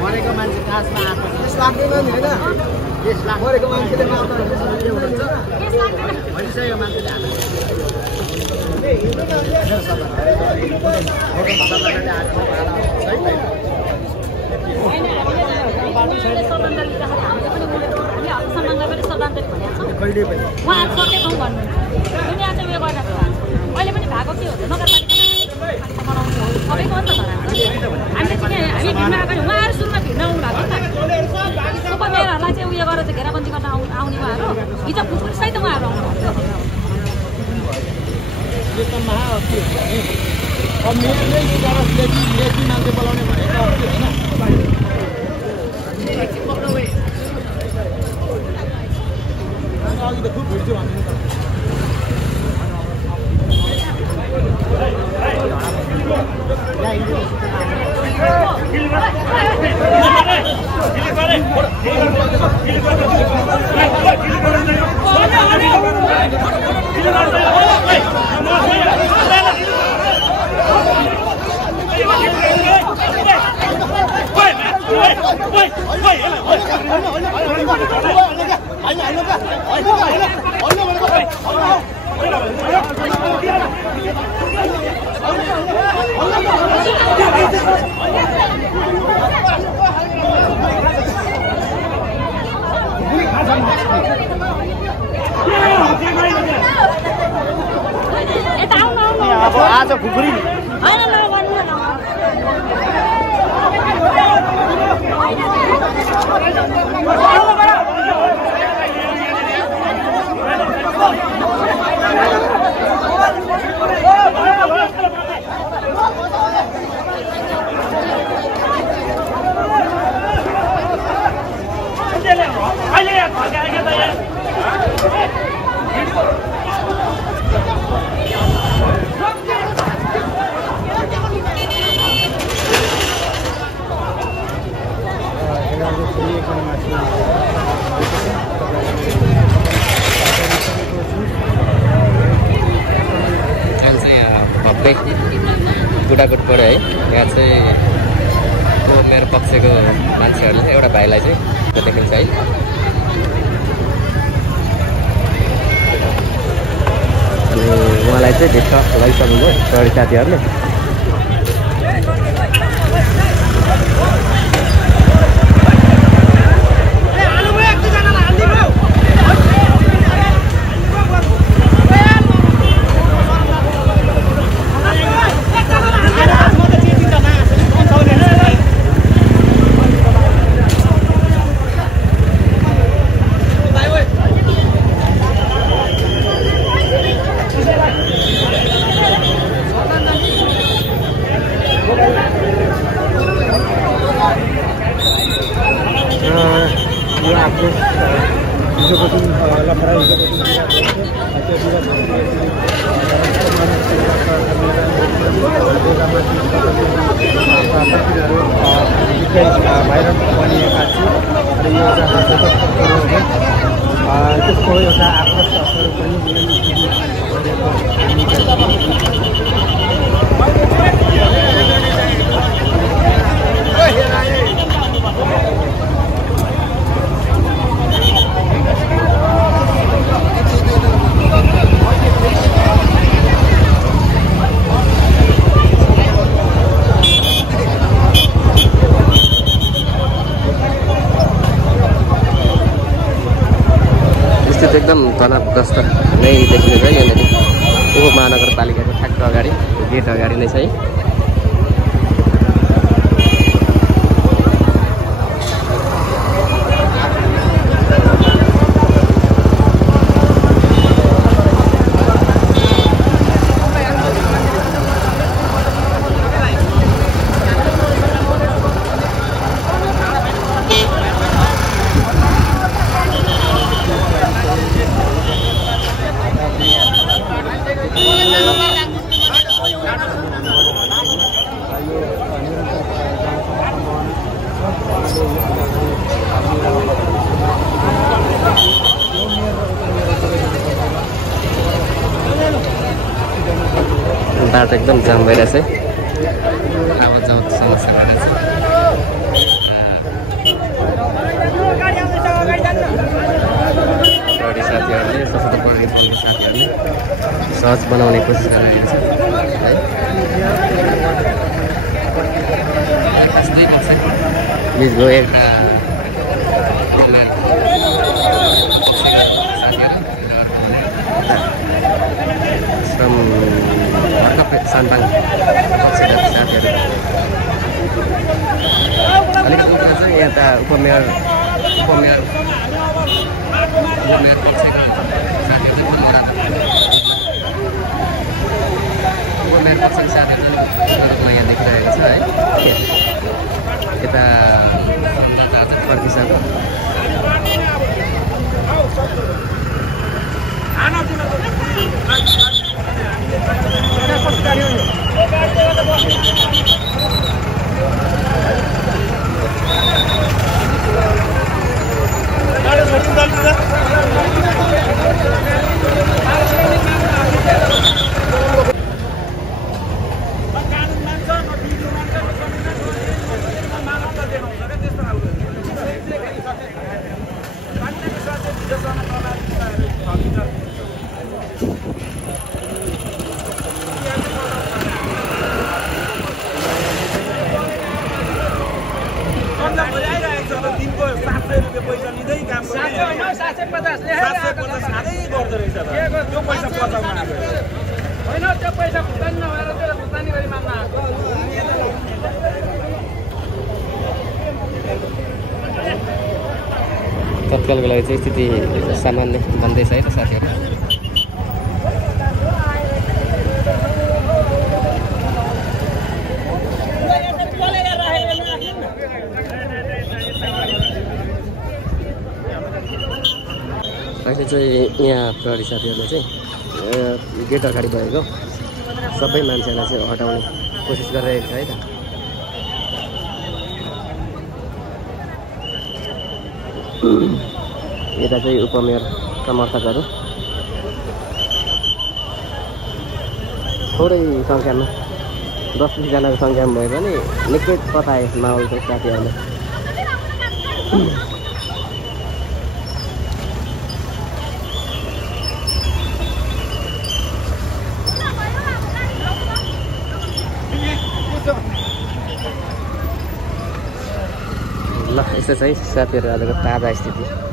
मरेको मान्छे खासमा आएको त्यस लाग्दैन नि हैन त्यस लाग्छ मरेको मान्छेले मात्र भनिसक्यो मान्छेले कहिले पनि उहाँ सकेछौँ भन्नु दुनियाँ चाहिँ उयो गरेर अहिले पनि भएको के हो नगरपालिका बनाउनु हो सबैको अन्त हामीले चाहिँ हामी भिन्न आएको उहाँहरू सुरुमा भिन्न आउनु भएको नि त उपमेयरहरूलाई चाहिँ उयो गरेर चाहिँ घेराबन्दी गर्न आउने उहाँहरू हिजो फुसफुसै त उहाँहरू आउनु मान्छे बोलाउने भनेको अघि त खुब भिड थियो अब आज खुकुरी गुडागुटबाट है यहाँ चाहिँ मेरो पक्षको मान्छेहरूले एउटा भाइलाई चाहिँ देखिन्छ है अनि उहाँलाई चाहिँ भेट्न लगाइसक्नुभयो प्रहरी साथीहरूले त्यसको एउटा आक्रोश असर पनि एकदम तनावग्रस्त नै देखिन्छ यहाँनिर उपमहानगरपालिकाको ठ्याक्क अगाडि गेट अगाडि नै छ है बाटो एकदम जाम भइरहेछ है। अब जाउँ समस्या भइरहेछ। गाडी साथीहरूले सस्तो पढ्ने साथीहरूले सहज बनाउने कोसिस गरिरहेको छ है। बिच गयो एउटा सानपाङ साथीहरू अलिकति उता चाहिँ यता उपमेयर पक्षका साथीहरू उपमेयर पक्षका साथीहरू चाहिँ यहाँ देखिरहेको छ है। यता प्रतिशत तत्कालको लागि चाहिँ स्थिति सामान्य बन्दैछ है त साथीहरू। अहिले चाहिँ यहाँ प्रहरी साथीहरूले चाहिँ गेट अगाडि भएको सबै मान्छेलाई चाहिँ हटाउने कोसिस गरिरहेको छ है त। यता चाहिँ उपमेयर समर्थकहरू थोरै सङ्ख्यामा 10-20 जनाको सङ्ख्यामा भयो भने निकै तताए माहौल चाहिँ साथीहरूले। ल यस्तो चाहिँ साथीहरू आजको ताजा स्थिति।